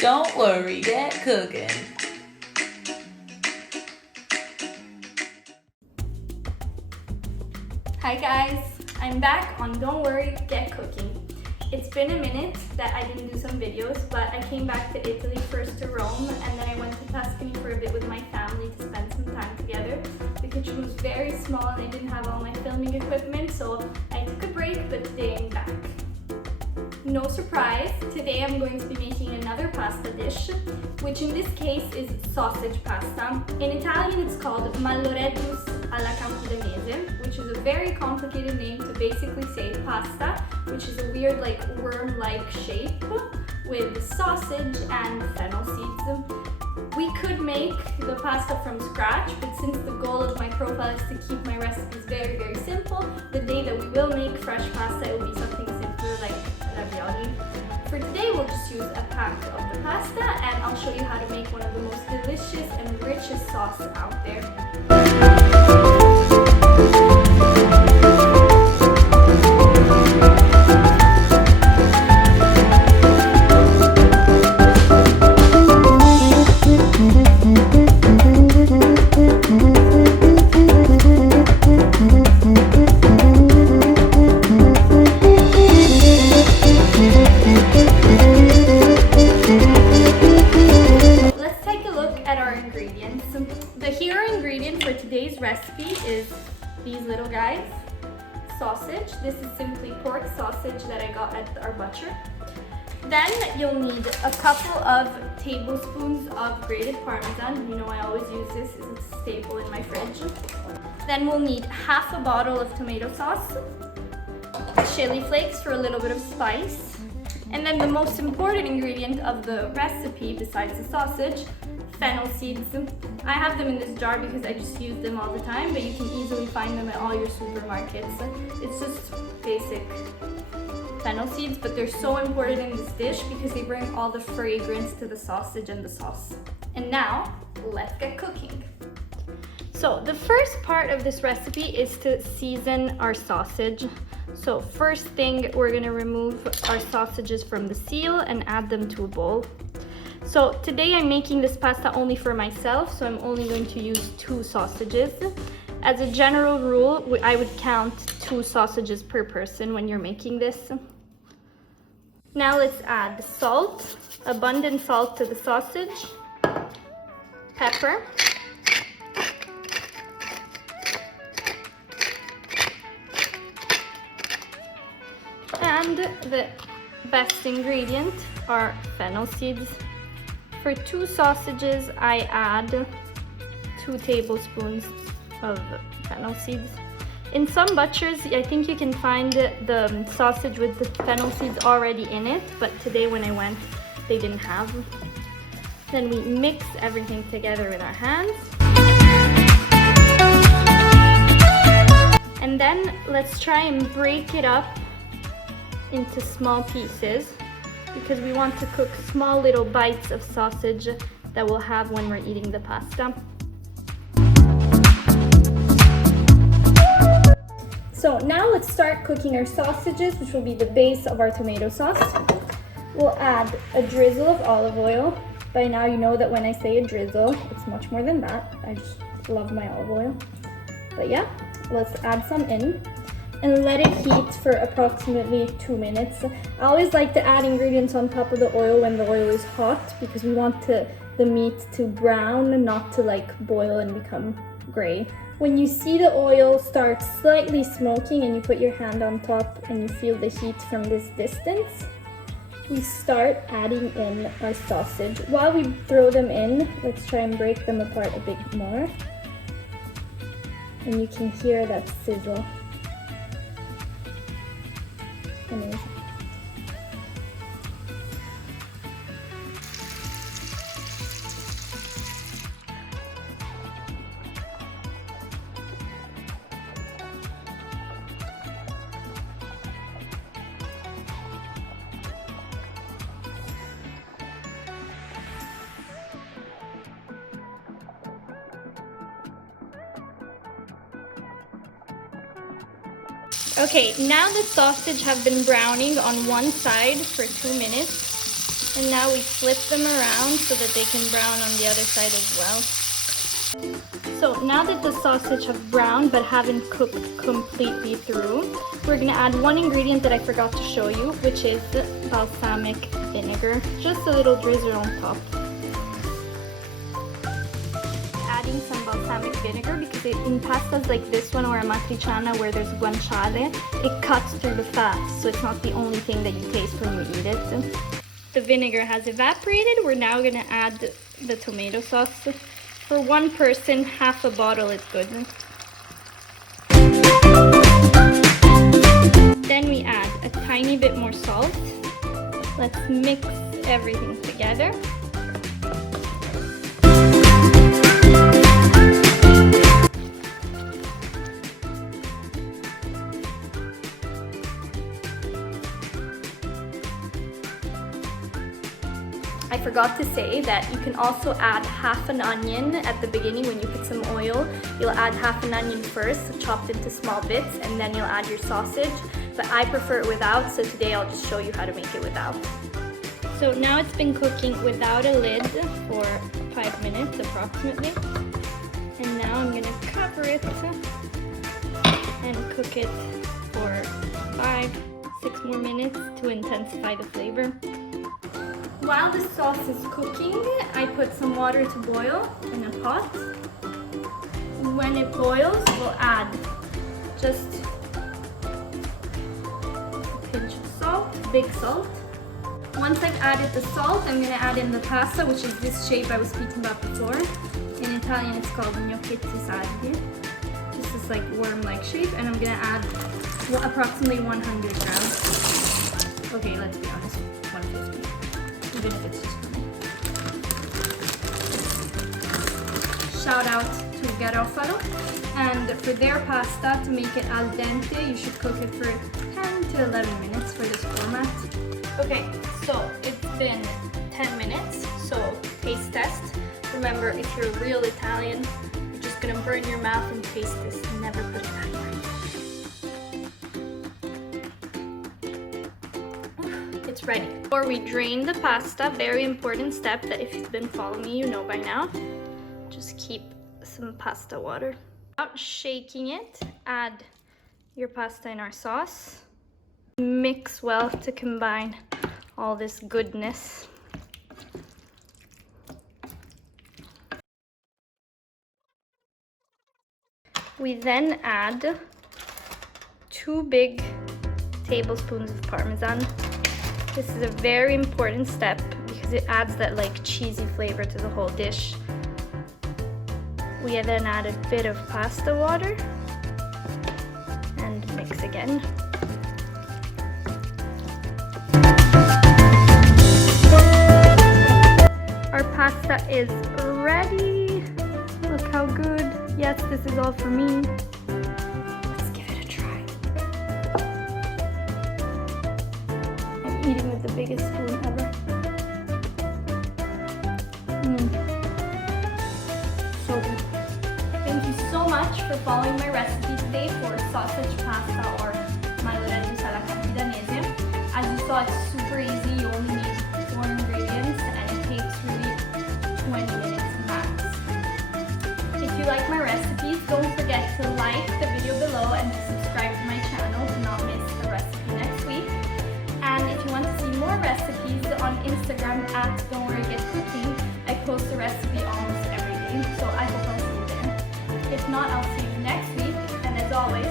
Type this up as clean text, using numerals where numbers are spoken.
Don't worry, get cooking. Hi guys, I'm back on Don't Worry, Get Cooking. It's been a minute that I didn't do some videos, but I came back to Italy first to Rome, and then I went to Tuscany for a bit with my family to spend some time together. The kitchen was very small and I didn't have all my filming equipment, so I took a break, but today I'm back. No surprise, today I'm going to be making another pasta dish, which in this case is sausage pasta. In Italian it's called Malloreddus alla Campidanese, which is a very complicated name to basically say pasta, which is a weird like worm-like shape with sausage and fennel seeds. We could make the pasta from scratch, but since the goal of my profile is to keep my recipes very, very simple, the day that we will make fresh pasta, it will be something simpler like ravioli. For today, we'll just use a pack of the pasta, and I'll show you how to make one of the most delicious and richest sauce out there. The hero ingredient for today's recipe is these little guys. Sausage. This is simply pork sausage that I got at our butcher. Then you'll need a couple of tablespoons of grated Parmesan. You know I always use this, it's a staple in my fridge. Then we'll need half a bottle of tomato sauce, chili flakes for a little bit of spice, and then the most important ingredient of the recipe besides the sausage, fennel seeds. I have them in this jar because I just use them all the time, but you can easily find them at all your supermarkets. It's just basic fennel seeds, but they're so important in this dish because they bring all the fragrance to the sausage and the sauce. And now, let's get cooking. So the first part of this recipe is to season our sausage. So first thing, we're gonna remove our sausages from the seal and add them to a bowl. So today I'm making this pasta only for myself, so I'm only going to use 2 sausages. As a general rule, I would count 2 sausages per person when you're making this. Now let's add salt, abundant salt to the sausage, pepper, and the best ingredient are fennel seeds. For 2 sausages, I add 2 tablespoons of fennel seeds. In some butchers, I think you can find the sausage with the fennel seeds already in it, but today when I went, they didn't have. Then we mix everything together with our hands. And then let's try and break it up into small pieces, because we want to cook small little bites of sausage that we'll have when we're eating the pasta. So now let's start cooking our sausages, which will be the base of our tomato sauce. We'll add a drizzle of olive oil. By now you know that when I say a drizzle, it's much more than that. I just love my olive oil. But yeah, let's add some in and let it heat for approximately 2 minutes. I always like to add ingredients on top of the oil when the oil is hot, because we want the meat to brown, not to like boil and become gray. When you see the oil start slightly smoking and you put your hand on top and you feel the heat from this distance, we start adding in our sausage. While we throw them in, let's try and break them apart a bit more. And you can hear that sizzle. Amazing. Okay, now the sausage have been browning on one side for 2 minutes. And now we flip them around so that they can brown on the other side as well. So now that the sausage have browned but haven't cooked completely through, we're gonna add one ingredient that I forgot to show you, which is balsamic vinegar. Just a little drizzle on top. Adding some balsamic vinegar because in pastas like this one or a matriciana where there's guanciale, it cuts through the fat, so it's not the only thing that you taste when you eat it. The vinegar has evaporated. We're now gonna add the tomato sauce. For one person, half a bottle is good. Then we add a tiny bit more salt. Let's mix everything together. I forgot to say that you can also add half an onion at the beginning when you put some oil. You'll add half an onion first, chopped into small bits, and then you'll add your sausage. But I prefer it without, so today I'll just show you how to make it without. So now it's been cooking without a lid for 5 minutes approximately. And now I'm gonna cover it and cook it for 5-6 more minutes to intensify the flavor. While the sauce is cooking, I put some water to boil in a pot. When it boils, we'll add just a pinch of salt, big salt. Once I've added the salt, I'm going to add in the pasta, which is this shape I was speaking about before. In Italian, it's called gnocchetti sardi. This is like worm-like shape, and I'm going to add approximately 100 grams. Okay, let's be honest, 150. Even if it's just coming. Shout out to Garofalo. And for their pasta, to make it al dente, you should cook it for 10 to 11 minutes for this format. Okay, so it's been 10 minutes, so taste test. Remember, if you're real Italian, you're just gonna burn your mouth and taste this and never put it back. It's ready. Before we drain the pasta, very important step that if you've been following me, you know by now. Just keep some pasta water. Without shaking it, add your pasta in our sauce. Mix well to combine all this goodness. We then add 2 big tablespoons of Parmesan. This is a very important step because it adds that like cheesy flavor to the whole dish. We then add a bit of pasta water and mix again. Our pasta is ready. Look how good. Yes, this is all for me. Let's give it a try. I'm eating with the biggest spoon ever. So good. Thank you so much for following my recipe today for sausage pasta or Malloreddus alla Campidanese. As you saw, it's super easy. You only need 4 ingredients and it takes really 20 minutes max. If you like my recipes, don't forget to like the video below and to subscribe to my channel to not miss the recipe next week. And if you want to see more recipes on Instagram at Don't Worry Get Cooking, I post a recipe almost every day, so I hope I'll see you there. If not, I'll see you next week, and as always,